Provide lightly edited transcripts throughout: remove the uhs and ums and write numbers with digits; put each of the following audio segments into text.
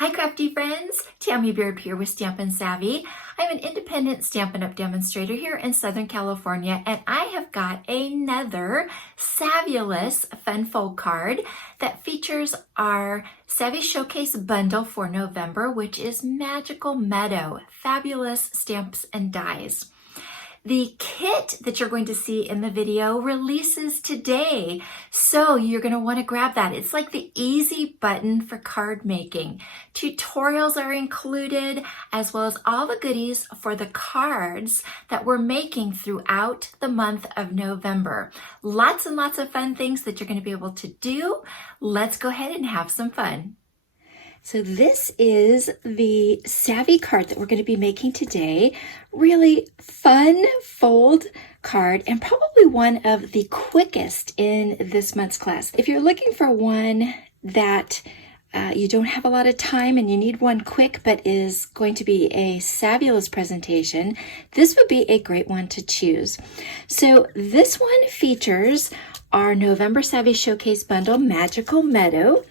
Hi crafty friends, Tammy Beard here with Stampin' Savvy. I'm an independent Stampin' Up demonstrator here in Southern California, and I have got another fabulous fun fold card that features our Savvy Showcase bundle for November, which is Magical Meadow, fabulous stamps and dies. The kit that you're going to see in the video releases today, so you're going to want to grab that. It's like the easy button for card making. Tutorials are included, as well as all the goodies for the cards that we're making throughout the month of November. Lots and lots of fun things that you're going to be able to do. Let's go ahead and have some fun. So this is the Savvy card that we're going to be making today. Really fun fold card and probably one of the quickest in this month's class. If you're looking for one that you don't have a lot of time and you need one quick but is going to be a fabulous presentation, this would be a great one to choose. So this one features our November Savvy Showcase bundle, Magical Meadow,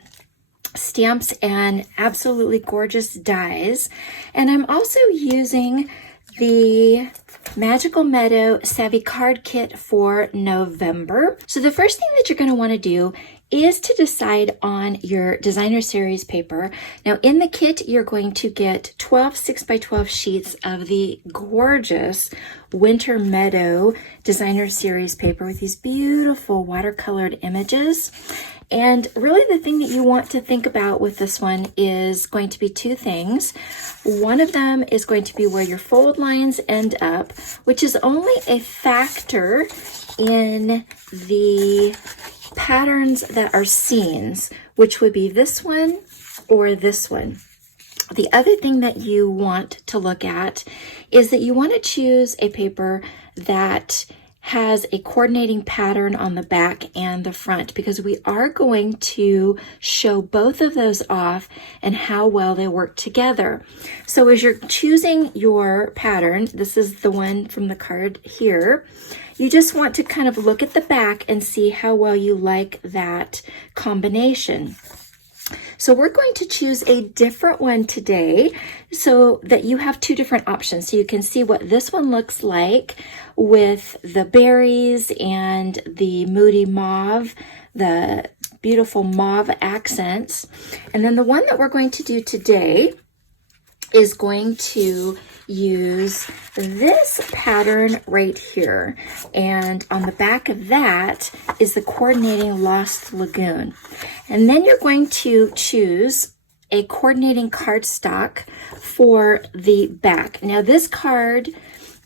stamps and absolutely gorgeous dies. And I'm also using the Magical Meadow Savvy card kit for November. So the first thing that you're going to want to do is to decide on your designer series paper. Now in the kit, you're going to get 12 6x12 sheets of the gorgeous Winter Meadow designer series paper with these beautiful watercolored images. And really the thing that you want to think about with this one is going to be two things. One of them is going to be where your fold lines end up, which is only a factor in the patterns that are scenes, which would be this one or this one. The other thing that you want to look at is that you want to choose a paper that has a coordinating pattern on the back and the front, because we are going to show both of those off and how well they work together. So as you're choosing your pattern, this is the one from the card here, you just want to kind of look at the back and see how well you like that combination. So we're going to choose a different one today so that you have two different options. So you can see what this one looks like with the berries and the moody mauve, the beautiful mauve accents. And then the one that we're going to do today is going to use this pattern right here. And on the back of that is the coordinating Lost Lagoon. And then you're going to choose a coordinating cardstock for the back. Now this card,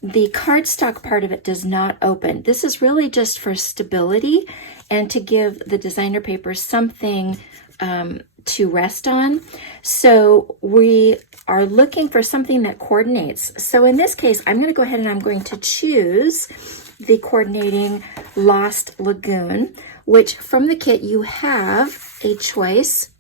the cardstock part of it does not open. This is really just for stability and to give the designer paper something to rest on. So we are looking for something that coordinates. So in this case, I'm going to go ahead and I'm going to choose the coordinating Lost Lagoon, which from the kit you have a choice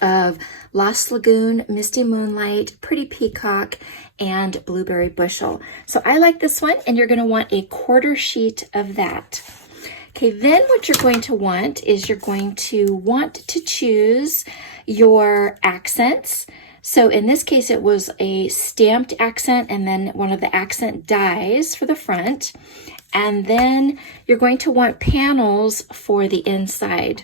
of Lost Lagoon, Misty Moonlight, Pretty Peacock, and Blueberry Bushel. So I like this one, and you're going to want a quarter sheet of that. Okay, then what you're going to want is you're going to want to choose your accents. So in this case, it was a stamped accent and then one of the accent dies for the front. And then you're going to want panels for the inside.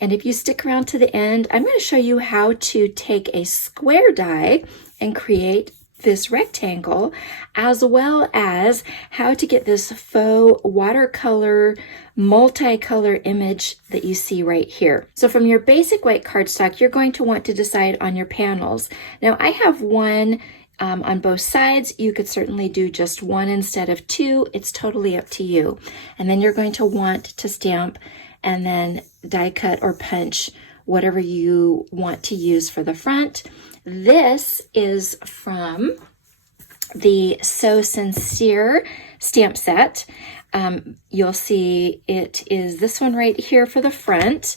And if you stick around to the end, I'm going to show you how to take a square die and create this rectangle, as well as how to get this faux watercolor multicolor image that you see right here. So from your basic white cardstock, you're going to want to decide on your panels. Now I have one on both sides. You could certainly do just one instead of two. It's totally up to you. And then you're going to want to stamp and then die cut or punch whatever you want to use for the front. This is from the So Sincere stamp set. You'll see it is this one right here for the front,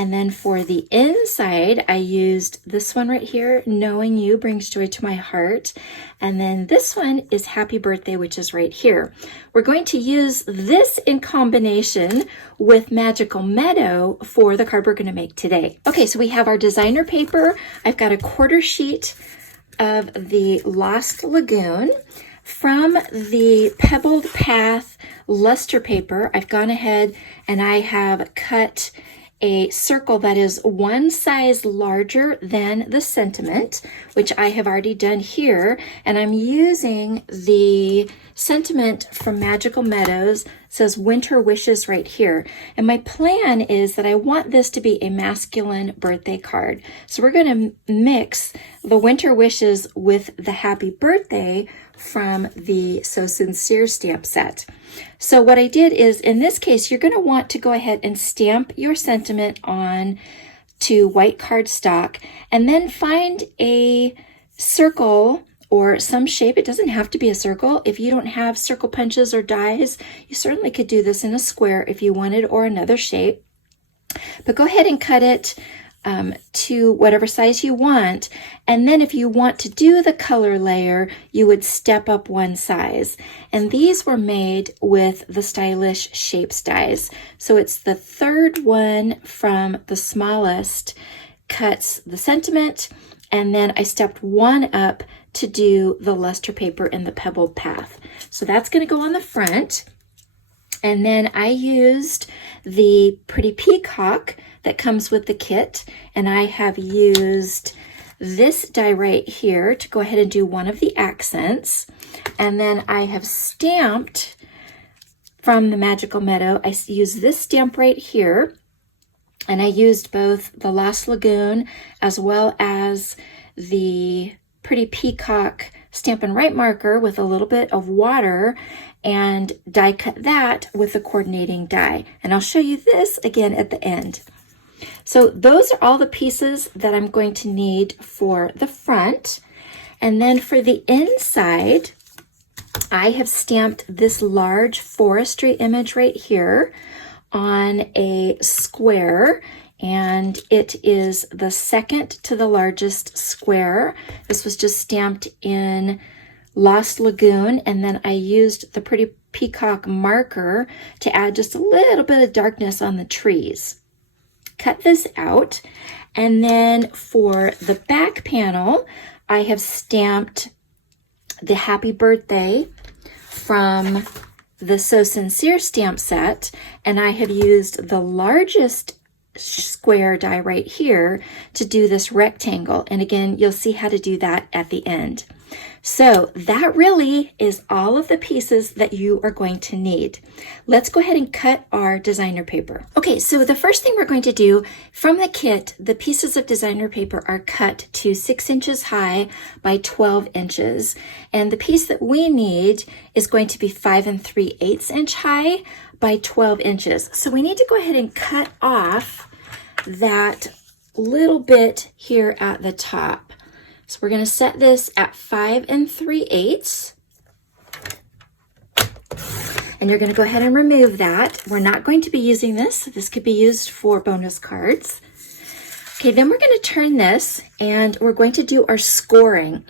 And then for the inside, I used this one right here, Knowing You Brings Joy to My Heart. And then this one is Happy Birthday, which is right here. We're going to use this in combination with Magical Meadow for the card we're going to make today. Okay, so we have our designer paper. I've got a quarter sheet of the Lost Lagoon. From the Pebbled Path luster paper, I've gone ahead and I have cut a circle that is one size larger than the sentiment, which I have already done here. And I'm using the sentiment from Magical Meadows, says Winter Wishes right here. And my plan is that I want this to be a masculine birthday card. So we're going to mix the Winter Wishes with the Happy Birthday from the So Sincere stamp set. So what I did is, in this case, you're going to want to go ahead and stamp your sentiment on to white cardstock and then find a circle or some shape. It doesn't have to be a circle. If you don't have circle punches or dies, you certainly could do this in a square if you wanted, or another shape. But go ahead and cut it to whatever size you want. And then if you want to do the color layer, you would step up one size. And these were made with the Stylish Shapes dies. So it's the third one from the smallest cuts the sentiment, and then I stepped one up to do the luster paper in the Pebbled Path. So that's going to go on the front. And then I used the Pretty Peacock that comes with the kit, and I have used this die right here to go ahead and do one of the accents. And then I have stamped from the Magical Meadow. I used this stamp right here, and I used both the Lost Lagoon as well as the Pretty Peacock Stampin' Write marker with a little bit of water, and die cut that with the coordinating die. And I'll show you this again at the end. So those are all the pieces that I'm going to need for the front. And then for the inside, I have stamped this large forestry image right here on a square, and it is the second to the largest square. This was just stamped in Lost Lagoon, and then I used the Pretty Peacock marker to add just a little bit of darkness on the trees. Cut this out, and then for the back panel, I have stamped the Happy Birthday from the So Sincere stamp set, and I have used the largest square die right here to do this rectangle. And again, you'll see how to do that at the end. So that really is all of the pieces that you are going to need. Let's go ahead and cut our designer paper. Okay, so the first thing we're going to do from the kit, the pieces of designer paper are cut to 6 inches high by 12 inches. And the piece that we need is going to be 5 3/8 inch high by 12 inches. So we need to go ahead and cut off that little bit here at the top. So we're going to set this at 5 3/8. And you're going to go ahead and remove that. We're not going to be using this. This could be used for bonus cards. Okay, then we're going to turn this and we're going to do our scoring.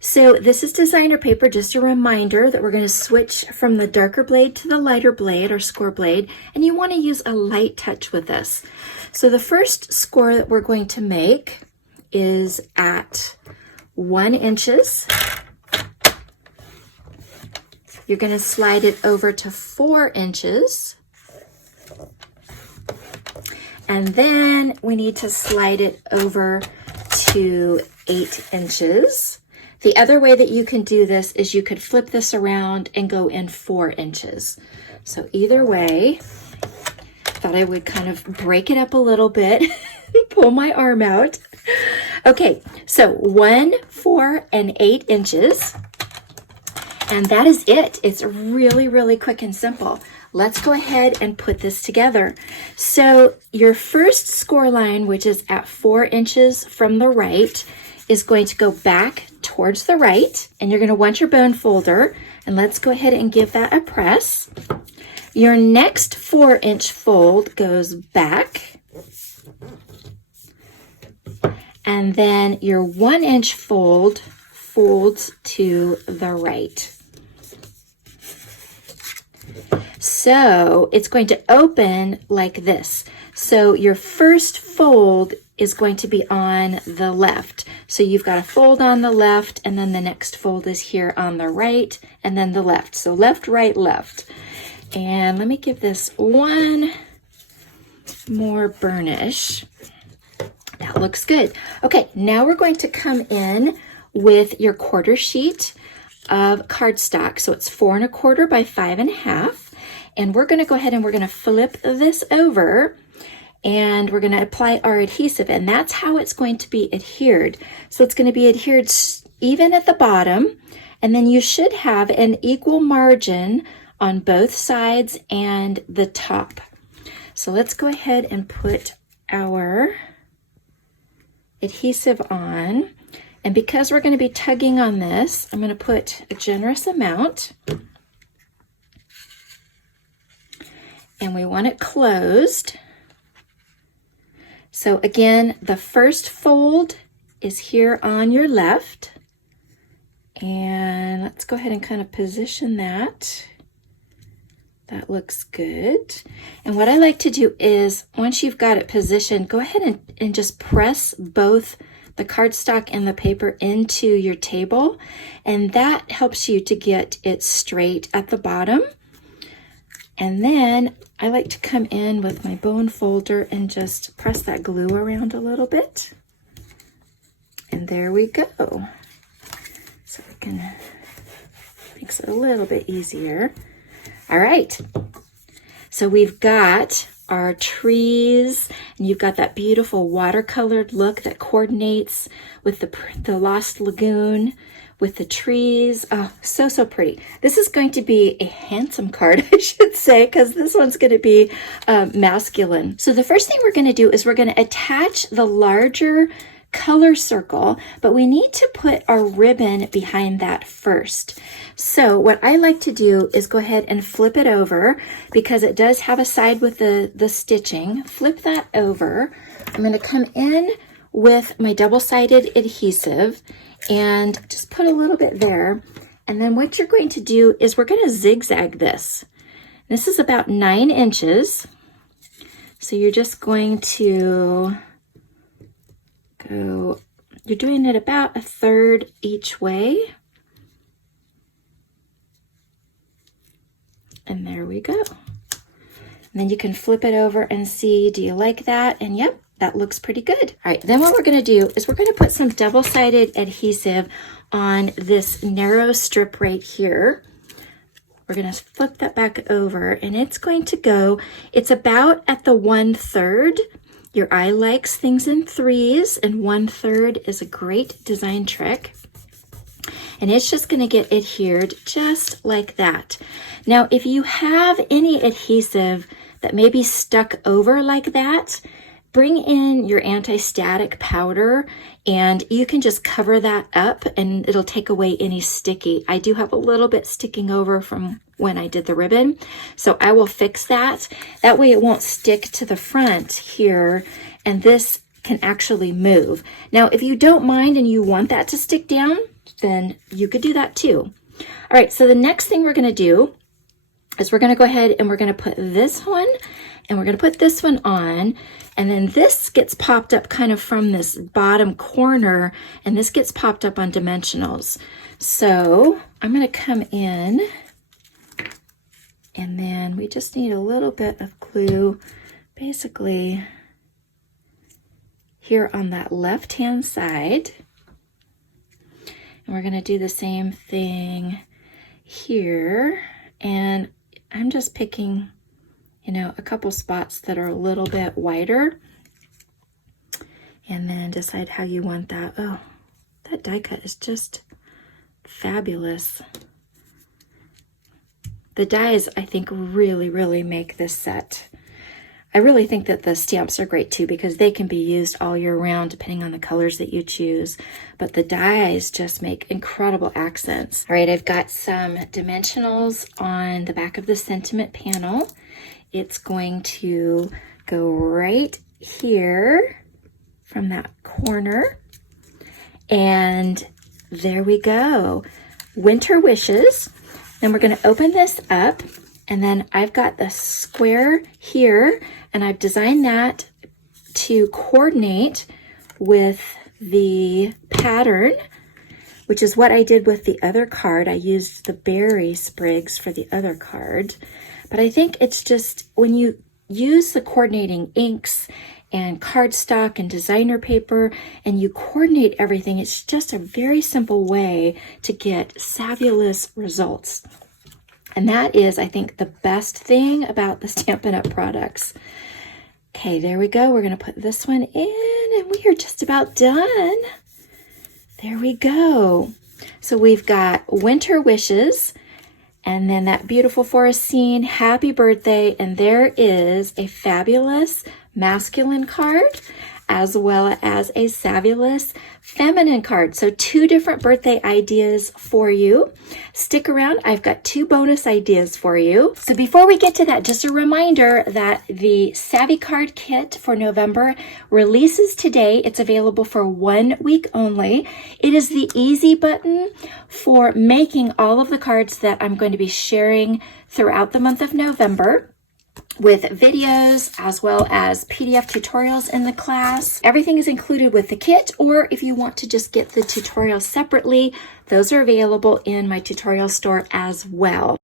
So this is designer paper, just a reminder that we're going to switch from the darker blade to the lighter blade, or score blade, and you want to use a light touch with this. So the first score that we're going to make is at 1 inches. You're going to slide it over to 4 inches. And then we need to slide it over to 8 inches. The other way that you can do this is you could flip this around and go in 4 inches. So either way, thought I would kind of break it up a little bit, pull my arm out. Okay, so 1, 4, and 8 inches. And that is it. It's really, really quick and simple. Let's go ahead and put this together. So your first score line, which is at 4 inches from the right, is going to go back towards the right, and you're going to want your bone folder, and let's go ahead and give that a press. Your next 4-inch fold goes back, and then your 1-inch fold folds to the right. So it's going to open like this. So your first fold is going to be on the left. So you've got a fold on the left, and then the next fold is here on the right, and then the left. So left, right, left. And let me give this one more burnish. That looks good. Okay, now we're going to come in with your quarter sheet of cardstock. So it's 4 1/4 by 5 1/2. And we're gonna go ahead and we're gonna flip this over, and we're gonna apply our adhesive, and that's how it's going to be adhered. So it's gonna be adhered even at the bottom, and then you should have an equal margin on both sides and the top. So let's go ahead and put our adhesive on. And because we're going to be tugging on this, I'm going to put a generous amount. And we want it closed. So again, the first fold is here on your left. And let's go ahead and kind of position that. That looks good. And what I like to do is, once you've got it positioned, go ahead and just press both the cardstock and the paper into your table. And that helps you to get it straight at the bottom. And then I like to come in with my bone folder and just press that glue around a little bit. And there we go. So we can, makes it a little bit easier. All right, so we've got our trees, and you've got that beautiful watercolored look that coordinates with the Lost Lagoon, with the trees. Oh, so, so pretty. This is going to be a handsome card, I should say, because this one's going to be masculine. So the first thing we're going to do is we're going to attach the larger color circle, but we need to put our ribbon behind that first. So what I like to do is go ahead and flip it over, because it does have a side with the stitching. Flip that over. I'm going to come in with my double-sided adhesive and just put a little bit there. And then what you're going to do is we're going to zigzag this. This is about 9 inches. So you're just going to go, you're doing it about 1/3 each way. And there we go. And then you can flip it over and see, do you like that? And yep, that looks pretty good. All right, then what we're gonna do is we're gonna put some double-sided adhesive on this narrow strip right here. We're gonna flip that back over, and it's going to go, it's about at the 1/3. Your eye likes things in 3s, and 1/3 is a great design trick. And it's just gonna get adhered just like that. Now, if you have any adhesive that may be stuck over like that, bring in your anti-static powder, and you can just cover that up and it'll take away any sticky. I do have a little bit sticking over from when I did the ribbon, so I will fix that. That way it won't stick to the front here, and this can actually move. Now, if you don't mind and you want that to stick down, then you could do that too. All right, so the next thing we're gonna do is we're gonna go ahead and we're gonna put this one, and we're gonna put this one on, and then this gets popped up kind of from this bottom corner, and this gets popped up on dimensionals. So I'm gonna come in, and then we just need a little bit of glue, basically here on that left-hand side. And we're gonna do the same thing here. And I'm just picking, you know, a couple spots that are a little bit wider, and then decide how you want that. Oh, that die cut is just fabulous. The dies, I think, really, really make this set. I really think that the stamps are great too, because they can be used all year round depending on the colors that you choose. But the dies just make incredible accents. All right, I've got some dimensionals on the back of the sentiment panel. It's going to go right here from that corner. And there we go. Winter Wishes. Then we're going to open this up, and then I've got the square here, and I've designed that to coordinate with the pattern, which is what I did with the other card. I used the berry sprigs for the other card. But I think it's just when you use the coordinating inks and cardstock and designer paper and you coordinate everything, it's just a very simple way to get fabulous results. And that is, I think, the best thing about the Stampin' Up! Products. Okay, there we go. We're going to put this one in, and we are just about done. There we go. So we've got Winter Wishes, and then that beautiful forest scene, Happy Birthday, and there is a fabulous masculine card as well as a fabulous feminine card. So 2 different birthday ideas for you. Stick around, I've got 2 bonus ideas for you. So before we get to that, just a reminder that the Savvy Card Kit for November releases today. It's available for 1 week only. It is the easy button for making all of the cards that I'm going to be sharing throughout the month of November, with videos as well as PDF tutorials in the class. Everything is included with the kit, or if you want to just get the tutorials separately, those are available in my tutorial store as well.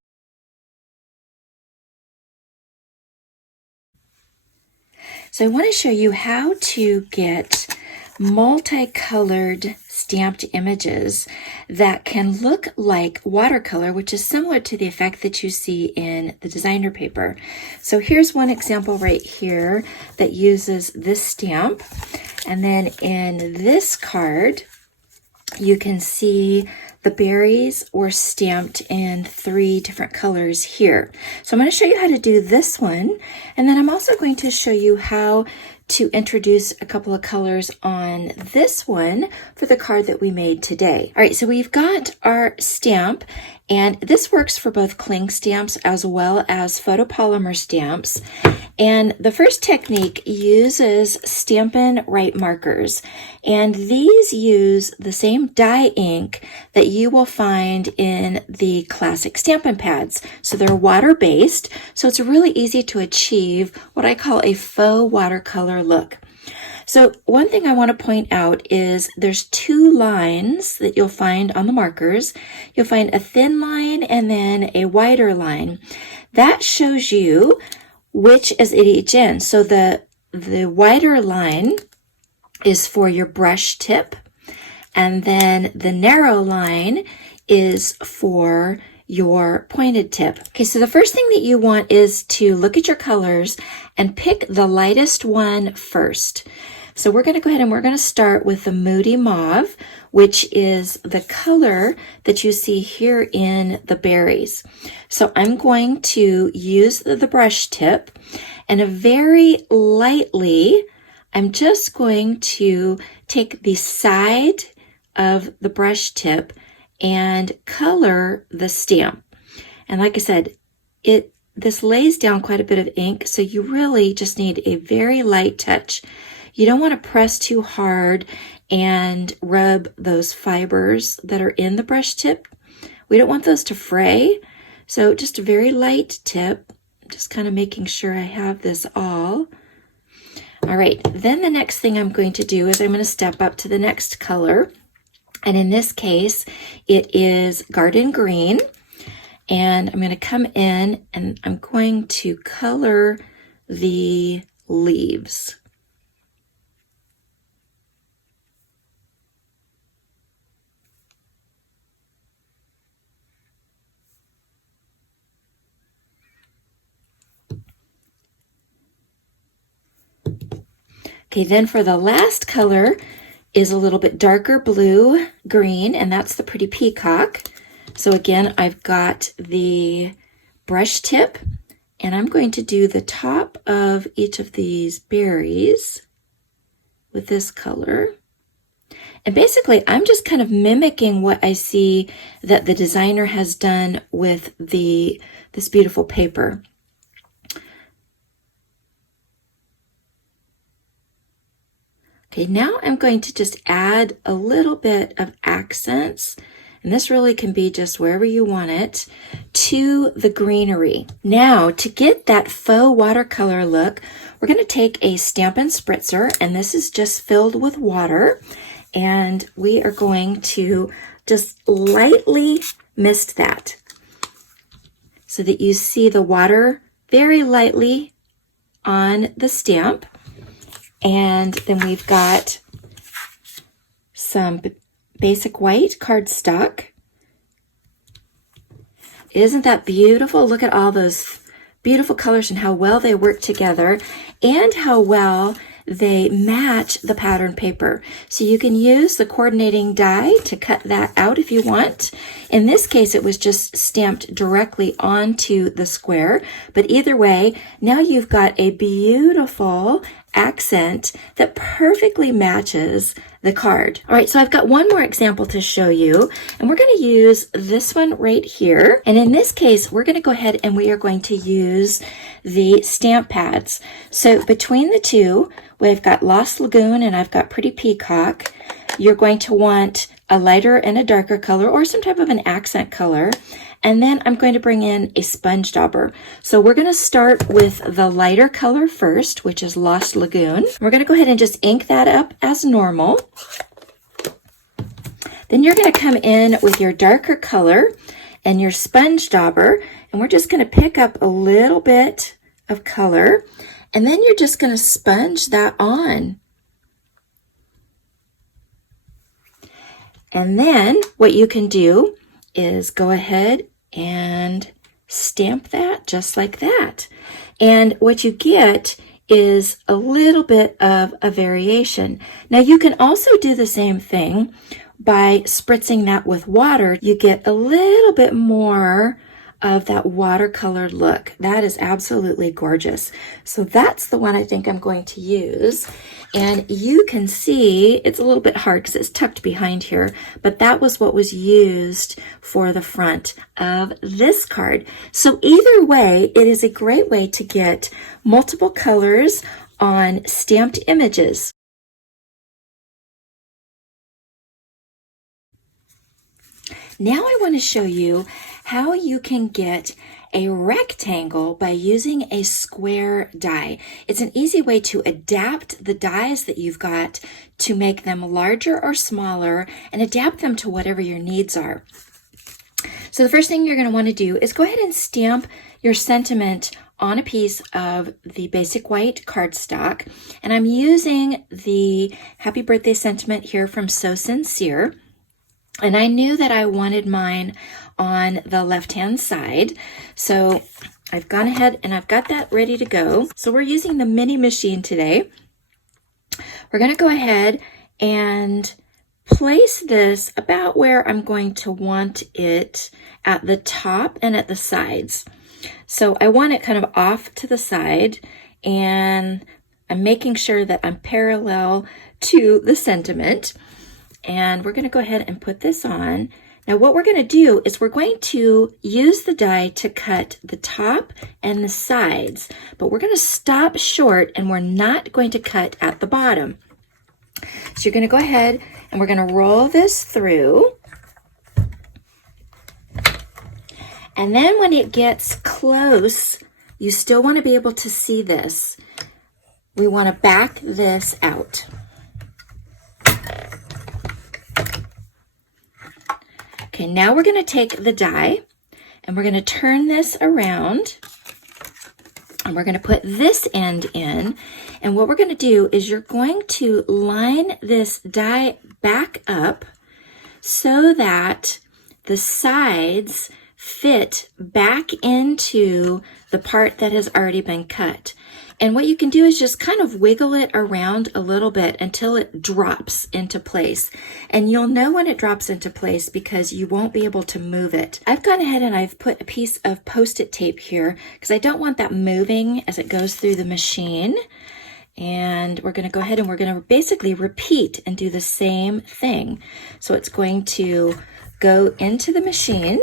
So I want to show you how to get multicolored stamped images that can look like watercolor, which is similar to the effect that you see in the designer paper. So here's one example right here that uses this stamp. And then in this card, you can see the berries were stamped in 3 different colors here. So I'm going to show you how to do this one. And then I'm also going to show you how to introduce a couple of colors on this one for the card that we made today. All right, so we've got our stamp, and this works for both cling stamps as well as photopolymer stamps. And the first technique uses Stampin' Write markers, and these use the same dye ink that you will find in the classic Stampin' pads. So they're water-based, so it's really easy to achieve what I call a faux watercolor look. So one thing I want to point out is there's 2 lines that you'll find on the markers. You'll find a thin line and then a wider line. That shows you which is at each end. So the wider line is for your brush tip, and then the narrow line is for your pointed tip. Okay, so the first thing that you want is to look at your colors and pick the lightest one first. So we're going to go ahead and we're going to start with the Moody Mauve, which is the color that you see here in the berries. So I'm going to use the brush tip, and very lightly, I'm just going to take the side of the brush tip and color the stamp. And like I said, this lays down quite a bit of ink, so you really just need a very light touch. You don't want to press too hard and rub those fibers that are in the brush tip. We don't want those to fray. So just a very light tip, just kind of making sure I have this all. All right, then the next thing I'm going to do is I'm going to step up to the next color. And in this case, it is Garden Green. And I'm going to come in and I'm going to color the leaves. Okay, then for the last color is a little bit darker blue green, and that's the Pretty Peacock. So again, I've got the brush tip, and I'm going to do the top of each of these berries with this color. And basically, I'm just kind of mimicking what I see that the designer has done with this beautiful paper. Okay, now I'm going to just add a little bit of accents, and this really can be just wherever you want it, to the greenery. Now, to get that faux watercolor look, we're going to take a Stampin' Spritzer, and this is just filled with water, and we are going to just lightly mist that so that you see the water very lightly on the stamp. And then we've got some basic white cardstock. Isn't that beautiful? Look at all those beautiful colors and how well they work together and how well they match the pattern paper. So you can use the coordinating die to cut that out if you want. In this case, it was just stamped directly onto the square, but either way, now you've got a beautiful accent that perfectly matches the card. All right, so I've got one more example to show you, and we're going to use this one right here. And in this case, we're going to go ahead and we are going to use the stamp pads. So between the two, we've got Lost Lagoon and I've got Pretty Peacock. You're going to want a lighter and a darker color or some type of an accent color. And then I'm going to bring in a sponge dauber. So we're going to start with the lighter color first, which is Lost Lagoon. We're going to go ahead and just ink that up as normal. Then you're going to come in with your darker color and your sponge dauber, and we're just going to pick up a little bit of color, and then you're just going to sponge that on. And then what you can do is go ahead and stamp that just like that. And what you get is a little bit of a variation. Now you can also do the same thing by spritzing that with water. You get a little bit more of that watercolor look. That is absolutely gorgeous. So that's the one I think I'm going to use. And you can see it's a little bit hard because it's tucked behind here, but that was what was used for the front of this card. So either way, it is a great way to get multiple colors on stamped images. Now I want to show you how you can get a rectangle by using a square die. It's an easy way to adapt the dies that you've got to make them larger or smaller and adapt them to whatever your needs are. So the first thing you're going to want to do is go ahead and stamp your sentiment on a piece of the basic white cardstock. And I'm using the Happy Birthday sentiment here from So Sincere. And I knew that I wanted mine on the left-hand side. So I've gone ahead and I've got that ready to go. So we're using the mini machine today. We're going to go ahead and place this about where I'm going to want it at the top and at the sides. So I want it kind of off to the side, and I'm making sure that I'm parallel to the sentiment. And we're going to go ahead and put this on. Now what we're going to do is we're going to use the die to cut the top and the sides, but we're going to stop short and we're not going to cut at the bottom. So you're going to go ahead and we're going to roll this through. And then when it gets close, you still want to be able to see this. We want to back this out. Okay, now we're going to take the die and we're going to turn this around and we're going to put this end in. And what we're going to do is you're going to line this die back up so that the sides fit back into the part that has already been cut. And what you can do is just kind of wiggle it around a little bit until it drops into place. And you'll know when it drops into place because you won't be able to move it. I've gone ahead and I've put a piece of Post-it tape here because I don't want that moving as it goes through the machine. And we're going to go ahead and we're going to basically repeat and do the same thing. So it's going to go into the machine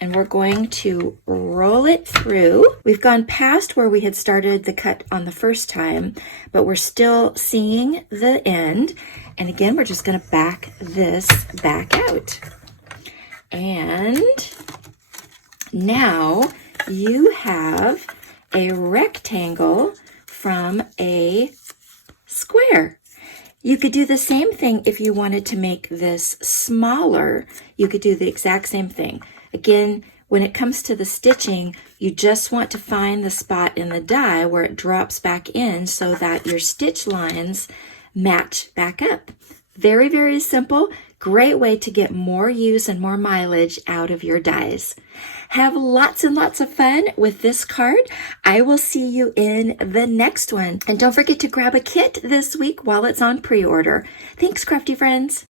and we're going to roll it through. We've gone past where we had started the cut on the first time, but we're still seeing the end. And again, we're just going to back this back out. And now you have a rectangle from a square. You could do the same thing if you wanted to make this smaller. You could do the exact same thing. Again, when it comes to the stitching, you just want to find the spot in the die where it drops back in so that your stitch lines match back up. Very, very simple. Great way to get more use and more mileage out of your dies. Have lots and lots of fun with this card. I will see you in the next one. And don't forget to grab a kit this week while it's on pre-order. Thanks, crafty friends.